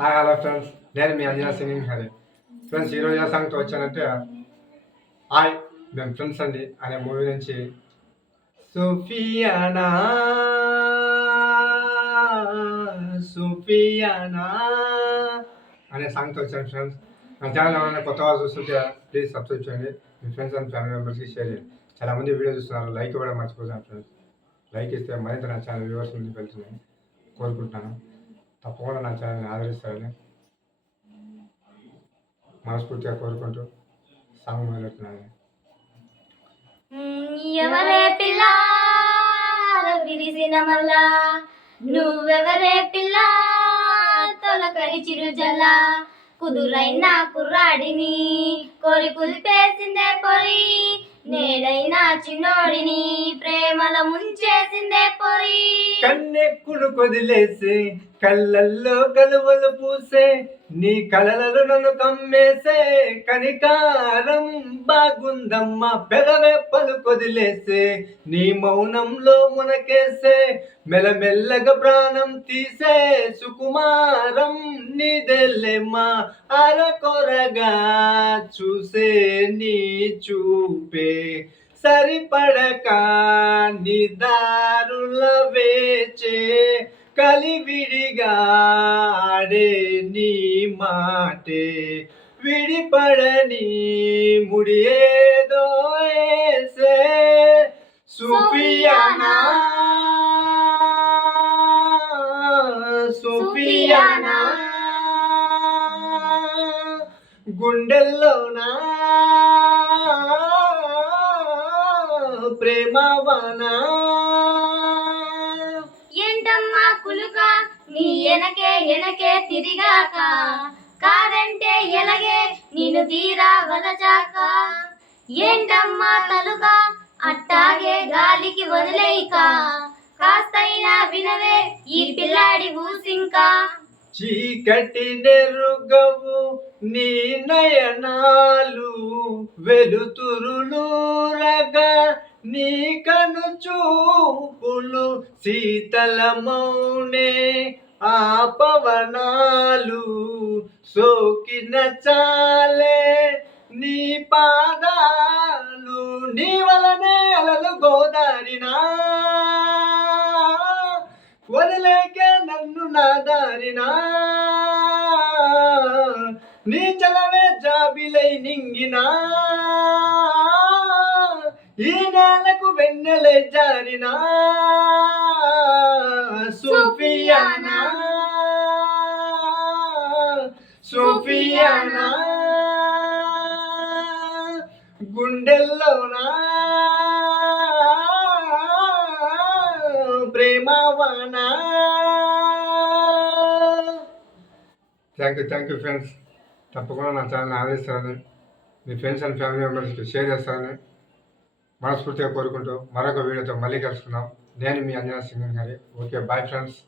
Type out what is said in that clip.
Hi hello friends నేను మీ Anjana singing Hari. Friends ఈరోజు ఏ సాంగ్తో వచ్చానంటే హాయ్ మేము ఫ్రెండ్స్ అండి అనే మూవీ నుంచి. సుఫియానా సుఫియానా అనే సాంగ్తో వచ్చాను ఫ్రెండ్స్ నా ఛానల్ ఏమైనా వాళ్ళు చూస్తుంటే ప్లీజ్ సబ్స్క్రైబ్ చేయండి. మీ ఫ్రెండ్స్ అండ్ ఫ్యామిలీ మెంబర్స్కి షేర్ చేయండి. చాలామంది వీడియో చూస్తున్నారు. లైక్ ఇవ్వడం మర్చిపోతాను ఫ్రెండ్స్ లైక్ ఇస్తే మరింత నా ఛానల్ వ్యూవర్స్ ముందుకు వెళ్తుందని కోరుకుంటున్నాను. తప్పకుండా నా ఛానల్ని ఆదరిస్తారని మనస్ఫూర్తిగా కోరుకుంటూ సాంగ్ మొదలెడుతున్నాను. ఎవరే పిల్ల? విరిసిన మల్లా. నువ్వెవరే పిల్ల? తొలకరి చిరుజల్ల కుదురైన కుర్రాడిని కోరి కుదిపేసిందే పొరి. నేడైనా చిన్నోడిని ప్రేమల ముంచేసిందే పొరి. కన్నెక్కులు కొదిలేసే కళ్ళల్లో కలువలు పూసే నీ కలలలో నన్ను కమ్మేసే కనికారం బాగుందమ్మ పెదవెప్పలు కొదిలేసే నీ మౌనంలో మునకేసే మెలమెల్లగా ప్రాణం తీసే సుకుమారం నీదెల్లెమ్మా అరకొరగా చూసే నీ చూపే. సరిపడక నిదారుల వేచే కలివిడిగా ఆడే నీ మాటే. విడిపడని ముడియేదో ఏసే సుఫియానా. సుఫియానా. గుండెల్లోనా. ప్రేమవనా ఏంటమ్మా కులుక? నీ ఎనకే ఎనకే తిరిగాక. కాదంటే ఎలగే నిన్ను తీరా వలచాక ఏంటమ్మా తలుక? అట్టాగే గాలికి వదిలేయక. కాస్తైనా వినవే ఈ పిల్లాడి ఊసింకా. చీకటి నెరుగవు నీ నయనాలు. వెలుతురులూరగా నీ కను చూపులు శీతలమౌనే ఆ పవనాలు సోకిన చాలే. నీ పాదాలు నీ వలనే అలలు గోదారినా. వదిలేక నన్ను నా దారినా. నీ చలవే జాబిలై నింగినా. ఈ నేలకు వెన్నెలే జారినా సుఫియానా సుఫియానా గుండెల్లోనా ప్రేమవానా. Thank you thank you friends తప్పకుండా నా ఛానల్ ఆదరిస్తారని మీ ఫ్రెండ్స్ అండ్ ఫ్యామిలీ మెంబర్స్కి షేర్ చేస్తారని మనస్ఫూర్తిగా కోరుకుంటూ మరొక వీడియోతో మళ్ళీ కలుసుకుందాం. నేను మీ అంజనా సింగ్ గారి. Okay bye friends